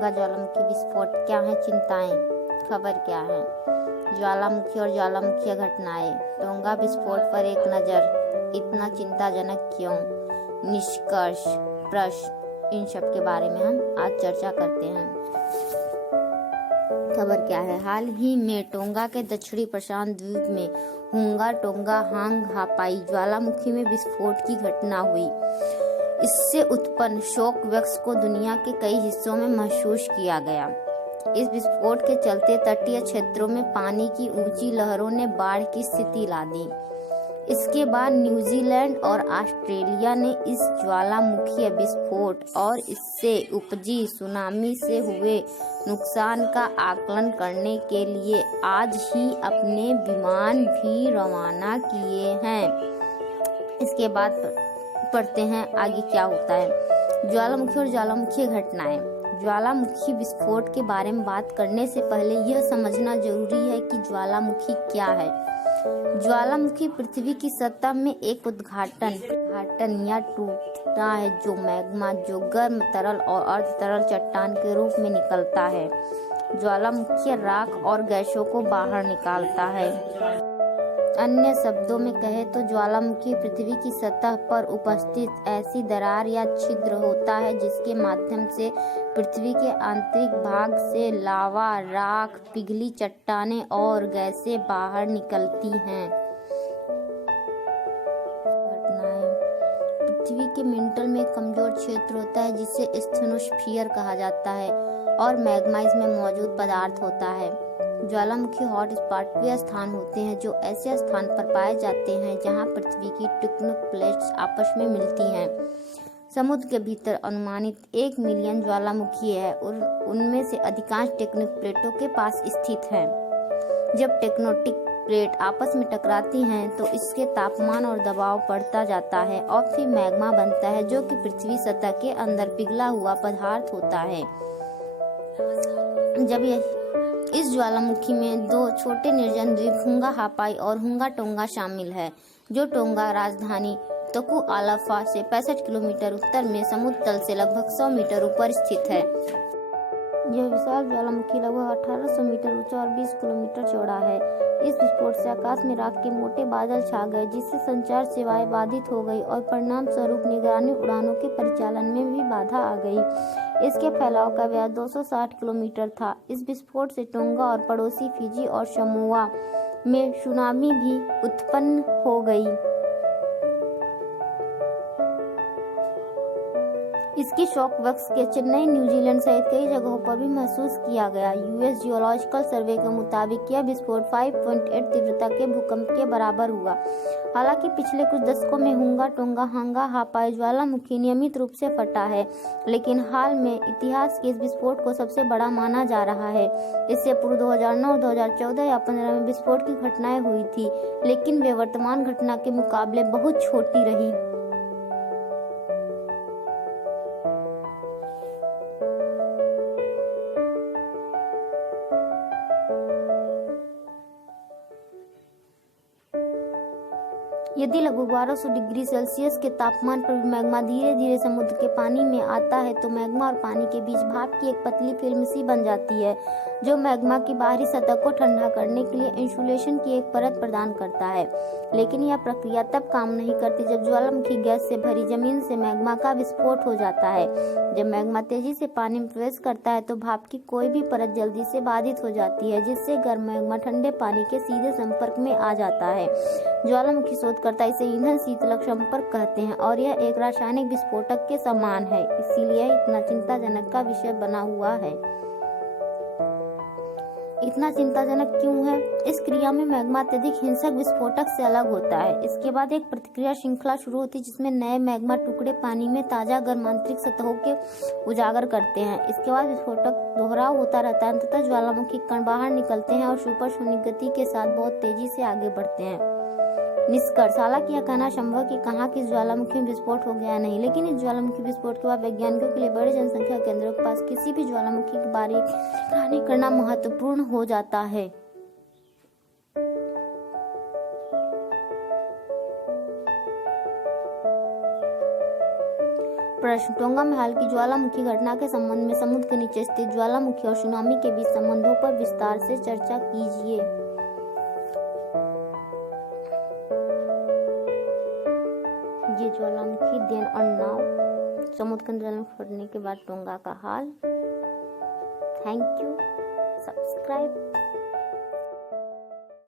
टोंगा ज्वालामुखी विस्फोट, क्या है चिंताएं, खबर क्या है, ज्वालामुखी और ज्वालामुखीय घटनाएं, टोंगा विस्फोट पर एक नज़र, इतना चिंताजनक क्यों, निष्कर्ष, प्रश्न, इन सब के बारे में हम आज चर्चा करते हैं। खबर क्या है, हाल ही में टोंगा के दक्षिणी प्रशांत द्वीप में हुंगा टोंगा हांग हापाई ज्वालामुखी में विस्फोट की घटना हुई। इससे उत्पन्न शोक वृक्ष को दुनिया के कई हिस्सों में महसूस किया गया। इस विस्फोट के चलते तटीय क्षेत्रों में पानी की ऊंची लहरों ने बाढ़ की स्थिति ला दी। इसके बाद न्यूजीलैंड और ऑस्ट्रेलिया ने इस ज्वालामुखीय विस्फोट और इससे उपजी सुनामी से हुए नुकसान का आकलन करने के लिए आज ही अपने विमान भी रवाना किए हैं। इसके बाद पढ़ते हैं आगे क्या होता है। ज्वालामुखी और ज्वालामुखीय घटनाएं। ज्वालामुखी विस्फोट के बारे में बात करने से पहले यह समझना जरूरी है कि ज्वालामुखी क्या है। ज्वालामुखी पृथ्वी की सतह में एक उद्घाटन या टूटना है जो मैग्मा, जो गर्म तरल और अर्ध तरल चट्टान के रूप में निकलता है। ज्वालामुखी राख और गैसों को बाहर निकालता है। अन्य शब्दों में कहे तो ज्वालामुखी पृथ्वी की सतह पर उपस्थित ऐसी दरार या छिद्र होता है जिसके माध्यम से पृथ्वी के आंतरिक भाग से लावा, राख, पिघली चट्टानें और गैसें बाहर निकलती हैं। घटनाएं। पृथ्वी के मेंटल में एक कमजोर क्षेत्र होता है जिसे स्टेनोस्फीयर कहा जाता है और मैग्मा इसमें मौजूद पदार्थ होता है। ज्वालामुखी हॉट स्पॉट वे स्थान होते हैं जो ऐसे स्थान पर पाए जाते हैं जहां पृथ्वी की टेक्टोनिक प्लेट्स आपस में मिलती हैं। समुद्र के भीतर अनुमानित 1 मिलियन ज्वालामुखी है और उनमें से अधिकांश टेक्टोनिक प्लेटों के पास स्थित हैं। जब टेक्टोनिक प्लेट आपस में टकराती हैं तो इसके तापमान और दबाव बढ़ता जाता है और फिर मैग्मा बनता है जो कि पृथ्वी सतह के अंदर पिघला हुआ पदार्थ होता है। इस ज्वालामुखी में 2 छोटे निर्जन द्वीप हुंगा हापाई और हुंगा टोंगा शामिल है, जो टोंगा राजधानी तकुआलाफा से 65 किलोमीटर उत्तर में समुद्र तल से लगभग 100 मीटर ऊपर स्थित है। यह विशाल ज्वालामुखी लगभग 1800 मीटर ऊंचा और 20 किलोमीटर चौड़ा है। इस विस्फोट से आकाश में राख के मोटे बादल छा गए जिससे संचार सेवाएं बाधित हो गई और परिणाम स्वरूप निगरानी उड़ानों के परिचालन में भी बाधा आ गई। इसके फैलाव का व्यास 260 किलोमीटर था। इस विस्फोट से टोंगा और पड़ोसी फिजी और समोआ में सुनामी भी उत्पन्न हो गई। इसकी शॉक वक्स के चेन्नई, न्यूजीलैंड सहित कई जगहों पर भी महसूस किया गया। यूएस जियोलॉजिकल सर्वे के मुताबिक यह विस्फोट 5.8 तीव्रता के भूकंप के बराबर हुआ। हालांकि पिछले कुछ दशकों में हुंगा टोंगा हांगा हापाई ज्वालामुखी नियमित रूप से फटा है, लेकिन हाल में इतिहास के इस विस्फोट को सबसे बड़ा माना जा रहा है। इससे पूर्व 2009, 2014 या 2015 में विस्फोट की घटनाएं हुई थी, लेकिन वे वर्तमान घटना के मुकाबले बहुत छोटी रही। यदि लगभग 1200 डिग्री सेल्सियस के तापमान पर मैग्मा धीरे धीरे समुद्र के पानी में आता है तो मैग्मा और पानी के बीच भाप की एक पतली फिल्म सी बन जाती है जो मैग्मा की बाहरी सतह को ठंडा करने के लिए इंसुलेशन की एक परत प्रदान करता है। लेकिन यह प्रक्रिया तब काम नहीं करती जब ज्वालामुखी गैस से भरी जमीन से मैग्मा का विस्फोट हो जाता है। जब मैग्मा तेजी से पानी में प्रवेश करता है तो भाप की कोई भी परत जल्दी से बाधित हो जाती है, जिससे गर्म मैग्मा ठंडे पानी के सीधे संपर्क में आ जाता है। ज्वालामुखी शोधकर्ता इसे ईंधन शीतलक संपर्क कहते हैं और यह एक रासायनिक विस्फोटक के समान है, इसीलिए इतना चिंताजनक का विषय बना हुआ है। इतना चिंताजनक क्यों है? इस क्रिया में मैग्मा अत्यधिक हिंसक विस्फोटक से अलग होता है। इसके बाद एक प्रतिक्रिया श्रृंखला शुरू होती है जिसमें नए मैग्मा टुकड़े पानी में ताजा गर्म आंतरिक सतहों के उजागर करते हैं। इसके बाद विस्फोटक दोहराव होता रहता है। अंततः ज्वालामुखी कण बाहर निकलते हैं और सुपरसोनिक गति के साथ बहुत तेजी से आगे बढ़ते हैं। निष्कर्ष, हालांकि यह कहना संभव कि कहाँ किस ज्वालामुखी में विस्फोट हो गया नहीं, लेकिन इस ज्वालामुखी विस्फोट के बाद वैज्ञानिकों के लिए बड़े जनसंख्या केंद्रों के पास किसी भी ज्वालामुखी के बारे में निगरानी करना महत्वपूर्ण हो जाता है। प्रश्न, टोंगा में हाल की ज्वालामुखी घटना के संबंध में समुद्र के नीचे स्थित ज्वालामुखी और सुनामी के बीच संबंधों पर विस्तार से चर्चा कीजिए। ये ज्वालामुखी, देन और नाव, समुद्र के अंदर फटने के बाद टोंगा का हाल। Thank you. सब्सक्राइब।